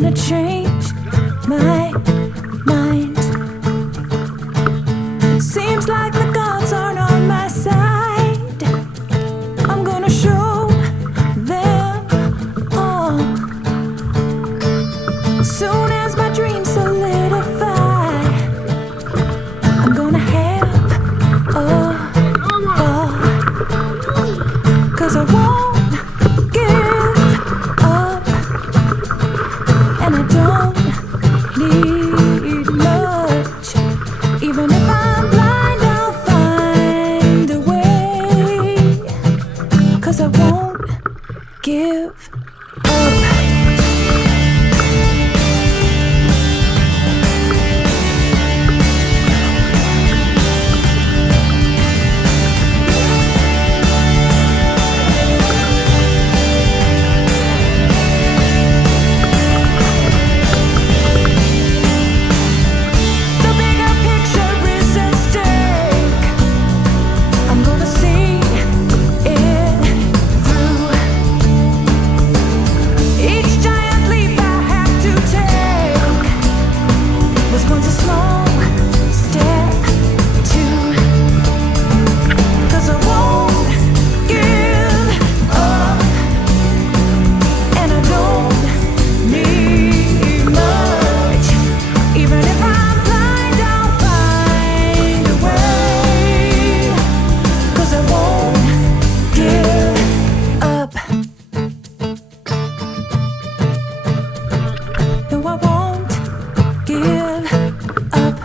gonna change my mind. It seems like the gods aren't on my side. I'm gonna show them all. Soon as my dreams solidify, I'm gonna have a ball. 'Cause I won't give up, and I don't need much. Even if I'm blind, I'll find a way. 'Cause I won't give up. The bigger picture is at stake. I'm gonna see it through. Each giant leap I have to take was once a small step too. 'Cause I won't give up, and I don't need much. Even if I'm blind, I'll find a way. 'Cause I won't give up. No, I won't give up.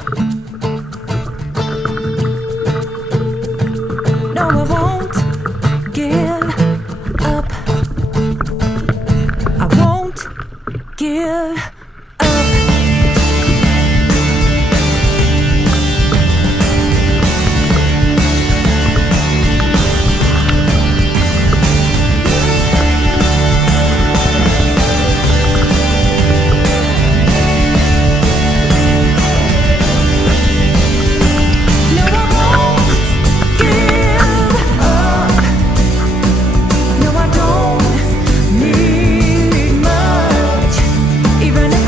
No, I won't give up. I won't give up. No, I won't give up. No, I don't need much. Even if